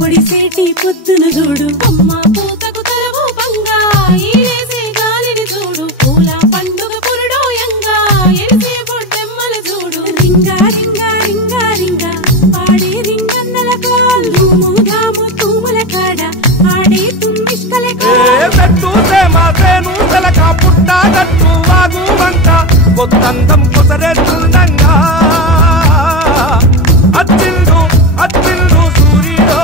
పొడిసేటి పొద్దున చూడు అమ్మ పూతకు తలవు పంగా ఈరేసే గాలిని చూడు పూల పండుగ పురుడోయంగా ఎరిసే పొట్టెమ్మల చూడు రింగా రింగా రింగా రింగా పాడే రింగన్నల కాళ్ళు మూదాము తూముల కాడ ఆడే తుమ్మిష్కల పెట్టూసే మాసేను తెలక పుట్ట గట్టు వాగు వంక కొత్తందం కొసరెట్టుండంగా అచ్చిండు అచ్చిండు సూర్యుడో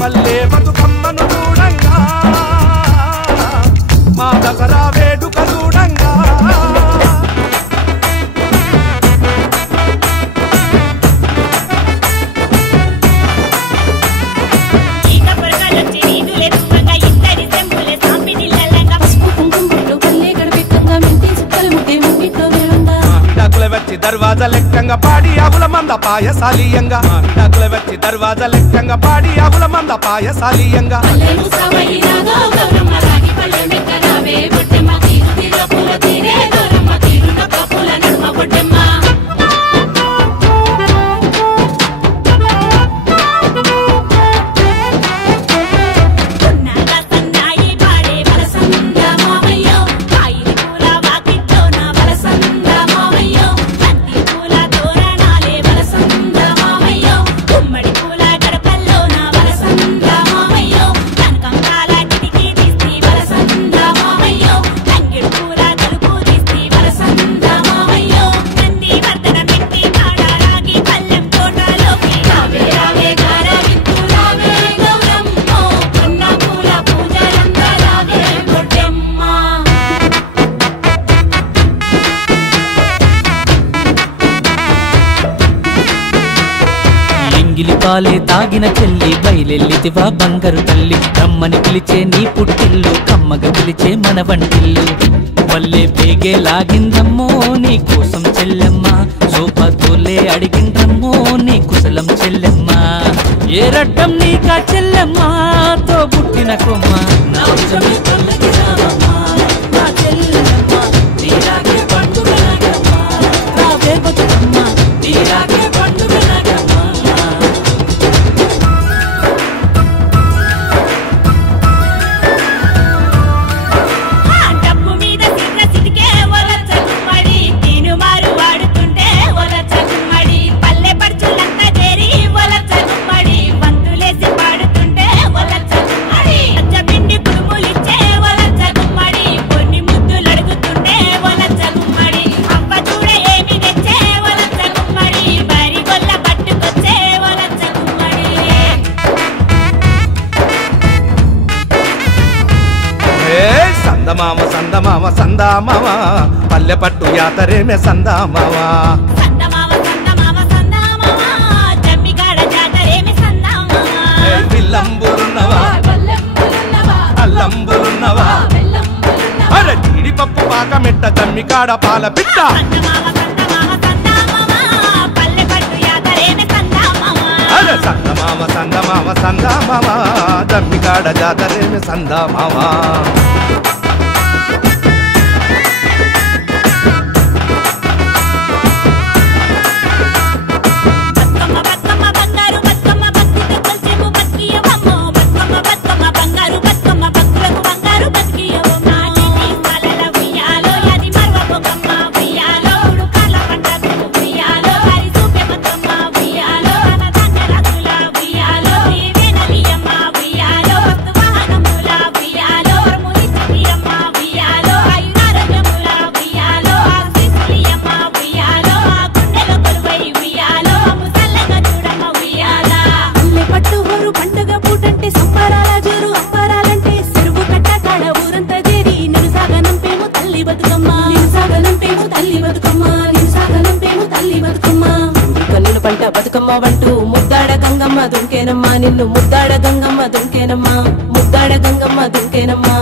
పల్లె బతుకమ్మను చూడంగా మా దసరా వేడుక చూడంగా దర్వాజా లెక్కంగా పాడి ఆవుల మంద పాయసాలీయంగా డగ్గుల వచ్చి దర్వాజా లెక్కంగా పాడి ఆవుల మంద పాయసాలీయంగా పాలే తాగిన చెల్లి బయలెల్లితివా బంగారు తల్లి రమ్మని పిలిచే నీ పుట్టిల్లు కమ్మగా పిలిచే మన వంటిల్లు వల్లే పేగే లాగిందమ్మో నీ కోసం చెల్లెమ్మ సోపతోలే అడిగిందమ్మో నీ కుశలం చెల్లెమ్మ ఏ రడ్డం నీకా చెల్లెమ్మ తో పుట్టిన కొమ్మ నా ఉజమే పల్లకి రావమ్మ నా చెల్లెమ్మ తీరాగే పండుగ నాగమ్మ రావే బతుకమ్మ తీరాగే పండుగ నాగమ్మ సందమామ సందమామ సందామామ పల్లె పట్టు యాతరేమే సందామామ పిల్లంబులున్నవా అల్లంబులున్నవా అరే జీడిపప్పు పాకమెట్ట జమ్మికాడ పాల పిట్ట అరే సందమామ సందమామ సందామామ జమ్మికాడ జాతరేమే సందామామ బతుకమ్మ వంటూ ముద్దాడ గంగమ్మ దుంకేనమ్మా నిన్ను ముద్దాడ గంగమ్మ దుంకేనమ్మా ముద్దాడ గంగమ్మ దుంకేనమ్మా